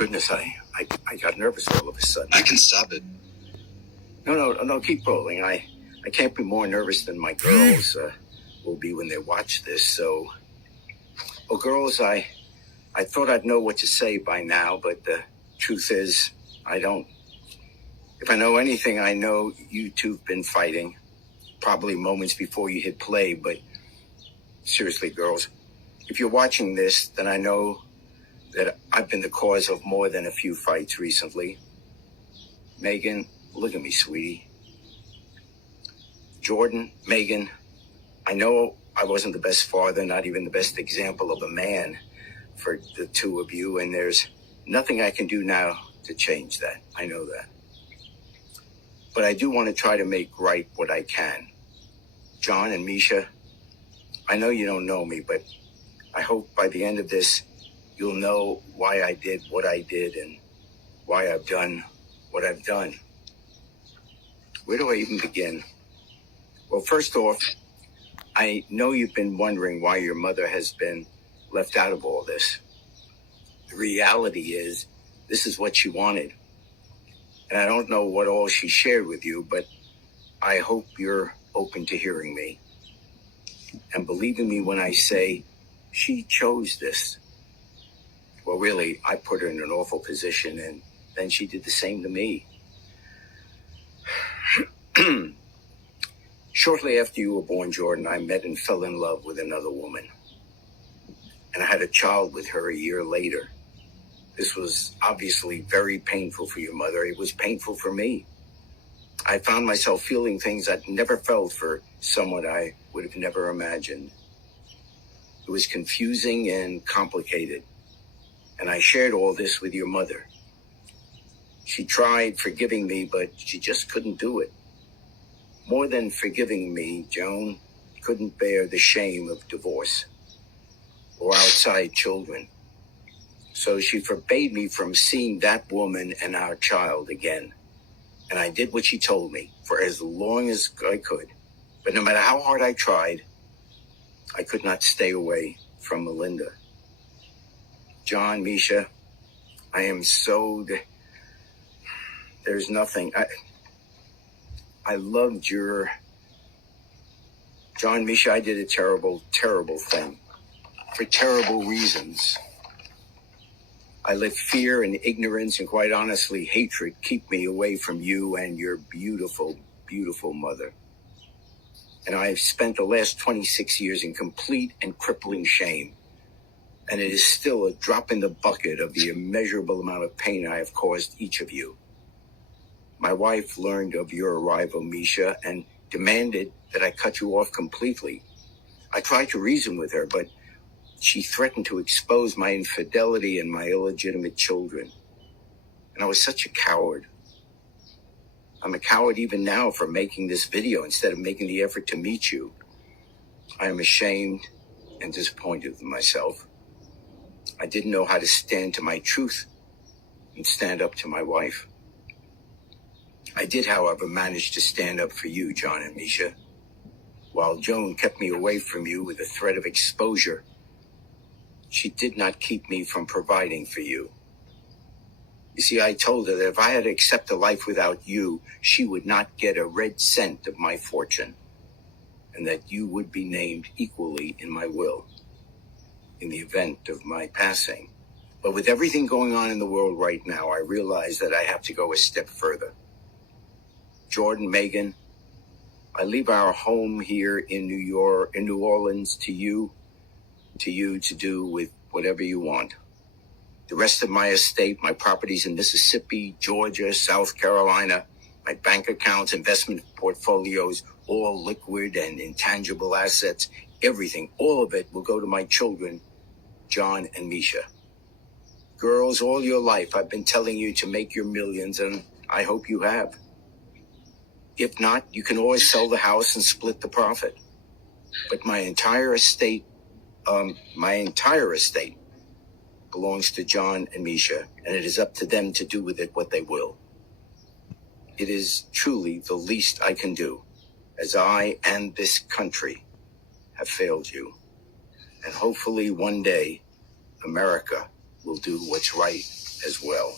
Goodness, I got nervous all of a sudden. I can stop it. No, keep rolling. I can't be more nervous than my girls will be when they watch this. So, well, girls, I thought I'd know what to say by now, but the truth is, I don't. If I know anything, I know you two've been fighting, probably moments before you hit play, but seriously, girls, if you're watching this, then I know that I've been the cause of more than a few fights recently. Megan, look at me, sweetie. Jordan, Megan, I know I wasn't the best father, not even the best example of a man for the two of you, and there's nothing I can do now to change that. I know that. But I do want to try to make right what I can. John and Misha, I know you don't know me, but I hope by the end of this, you'll know why I did what I did and why I've done what I've done. Where do I even begin? Well, first off, I know you've been wondering why your mother has been left out of all this. The reality is, this is what she wanted. And I don't know what all she shared with you, but I hope you're open to hearing me. And believing me when I say she chose this. Well, really, I put her in an awful position, and then she did the same to me. Shortly after you were born, Jordan, I met and fell in love with another woman. And I had a child with her a year later. This was obviously very painful for your mother. It was painful for me. I found myself feeling things I'd never felt for someone I would have never imagined. It was confusing and complicated. And I shared all this with your mother. She tried forgiving me, but she just couldn't do it. More than forgiving me, Joan couldn't bear the shame of divorce or outside children. So she forbade me from seeing that woman and our child again. And I did what she told me for as long as I could. But no matter how hard I tried, I could not stay away from Melinda. John, Misha, I am so... There's nothing... I loved your... John, Misha, I did a terrible, terrible thing. For terrible reasons. I let fear and ignorance and quite honestly hatred keep me away from you and your beautiful, beautiful mother. And I've spent the last 26 years in complete and crippling shame. And it is still a drop in the bucket of the immeasurable amount of pain I have caused each of you. My wife learned of your arrival, Misha, and demanded that I cut you off completely. I tried to reason with her, but she threatened to expose my infidelity and my illegitimate children. And I was such a coward. I'm a coward even now for making this video instead of making the effort to meet you. I am ashamed and disappointed with myself. I didn't know how to stand to my truth and stand up to my wife. I did, however, manage to stand up for you, John and Misha. While Joan kept me away from you with the threat of exposure, she did not keep me from providing for you. You see, I told her that if I had to accept a life without you, she would not get a red cent of my fortune, and that you would be named equally in my will in the event of my passing. But with everything going on in the world right now, I realize that I have to go a step further. Jordan, Megan, I leave our home here in New Orleans to you to do with whatever you want. The rest of my estate, my properties in Mississippi, Georgia, South Carolina, my bank accounts, investment portfolios, all liquid and intangible assets, everything, all of it will go to my children, John and Misha. Girls, all your life I've been telling you to make your millions, and I hope you have. If not, you can always sell the house and split the profit. But my entire estate belongs to John and Misha, and it is up to them to do with it what they will. It is truly the least I can do, as I and this country have failed you. And hopefully one day, America will do what's right as well.